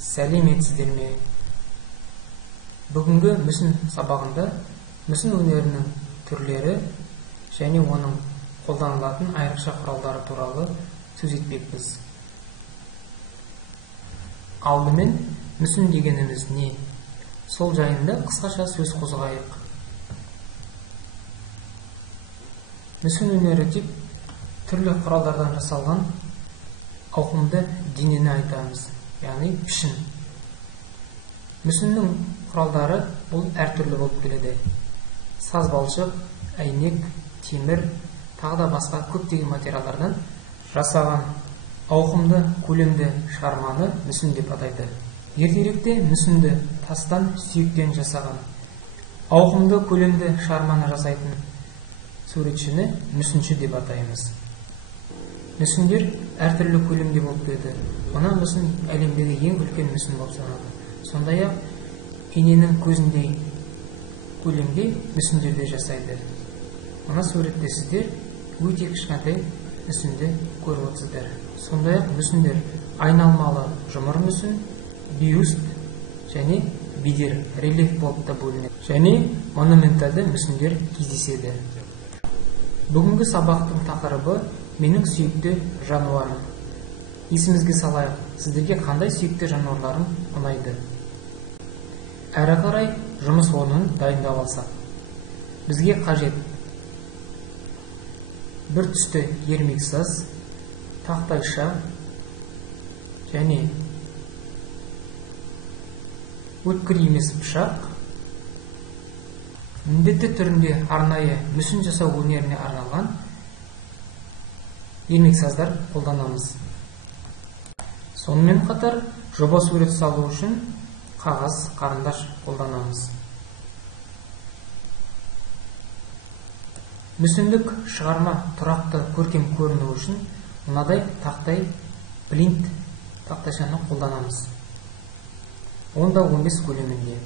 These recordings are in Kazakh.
Сәлеметсіздер ме? Бүгінгі мүсін сабағында мүсін өнерінің түрлері және оның қолданылатын айрықша құралдары туралы сөз етпекпіз. Алдымен мүсін дегеніміз не? Сол жайында қысқаша сөз қозғайық. Мүсін өнері деп түрлі құралдардан жасалған ауқымды денені айтамыз, яғни пішін. Мүсіннің құралдары бұл әртүрлі болып келеді. Саз балшық, әйнек, темір, тағы да басқа көптеген материалдардан жасаған ауқымды көлемді шығарманы мүсін деп атайды. Ертеректе мүсінді тастан, сүйектен жасаған ауқымды көлемді шығарманы жасайтын суретшіні мүсінші деп атаймыз. Мүсіндер әртүрлі көлемде болып келеді. Мына мүсін әлемдегі ең үлкен мүсін болып саналады. Сондай-ақ иненің көзіндей көлемде мүсіндерді жасайды. Мына суретте сіздер өте кішкентай мүсінді көріп отырсыздар. Сондай-ақ мүсіндер айналмалы жұмыр мүсін, бюст және бедер, рельеф болып та бөлінеді. Және монументалды мүсіндер кездеседі. Бүгінгі сабақтың тақырыбы менің сүйікті жануарым. Есімізге салайық, сіздерге қандай сүйікті жануарларым ұнайды? Әрі қарай жұмыс орнын дайындап алсақ. Бізге қажет бір түсті ермексаз, тақтайша және өткір емес пышақ. Міндетті түрінде арнайы мүсін жасау өнеріне арналған ермексаздар қолданамыз. Сонымен қатар жоба сурет салу үшін қағаз, қарындаш қолданамыз. Мүсіндік шығарма тұрақты көркем көріну үшін мынадай тақтай плинт тақтайшаны қолданамыз. 10-15 көлемінде.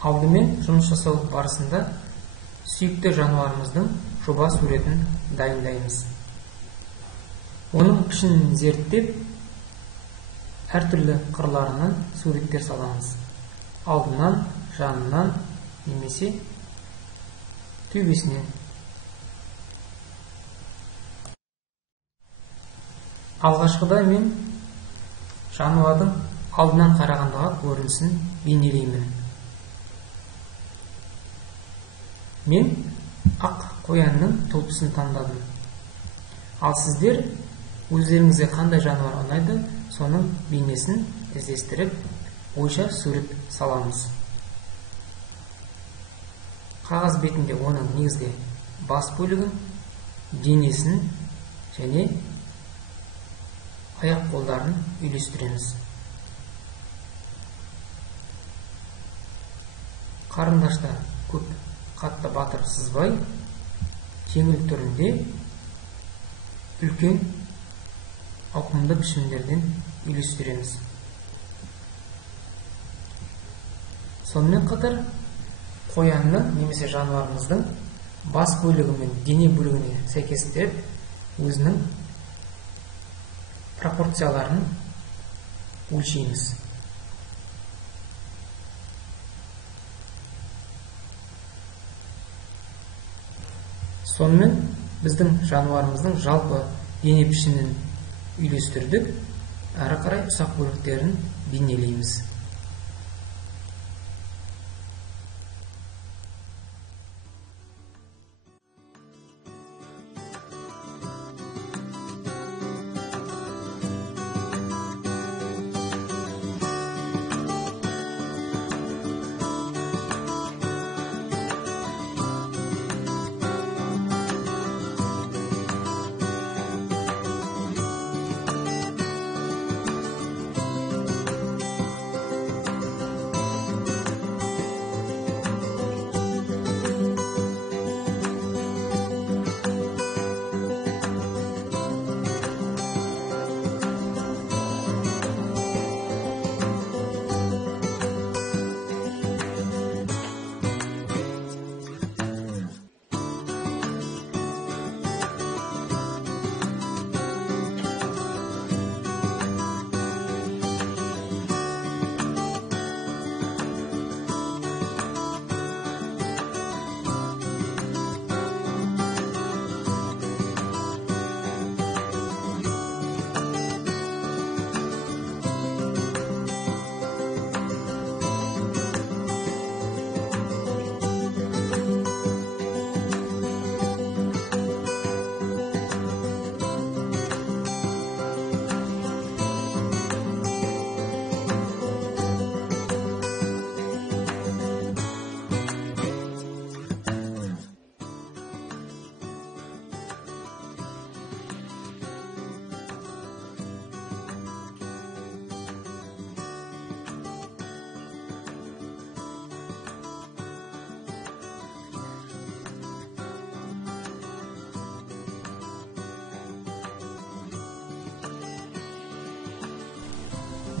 Алдымен жұмыс жасау барысында сүйікті жануарымыздың жоба суретін дайындаймыз. Оның пішінін зерттеп, әртүрлі қырларынан суреттер саламыз. Алдынан, жанынан немесе төбесінен. Алғашқыда мен жануардың алдынан қарағандағы көрінісін бейнелеймін. Мен ақ қоянның тұлпысын таңдадым. Ал сіздер өздеріңізге қандай жануар ұнайды, соның бейнесін іздестіріп, ойша сурет саламыз. Қағаз бетінде оның негізгі бас бөлігін, денесін және аяқ қолдарын үйлестіреміз. Қарындашта көп қатты батыр сызбай, жеңіл түрінде үлкен ауқымды пішіндерден үйлестіреміз. Сонымен қатар қоянның немесе жануарымыздың бас бөлігі мен дене бөлігіне сәйкестіріп, өзінің пропорцияларын өлшейміз. Сонымен біздің жануарымыздың жалпы дене пішінін үйлестірдік, әрі қарай ұсақ бөліктерін бейнелейміз.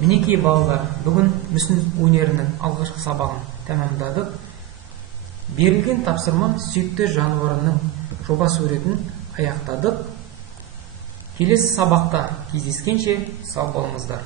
Мінекей балалар, бүгін мүсін өнерінің алғашқы сабағын тәмамдадық. Берілген тапсырма сүйікті жануарының жоба суретін аяқтадық. Келесі сабақта кездескенше сау болыңыздар.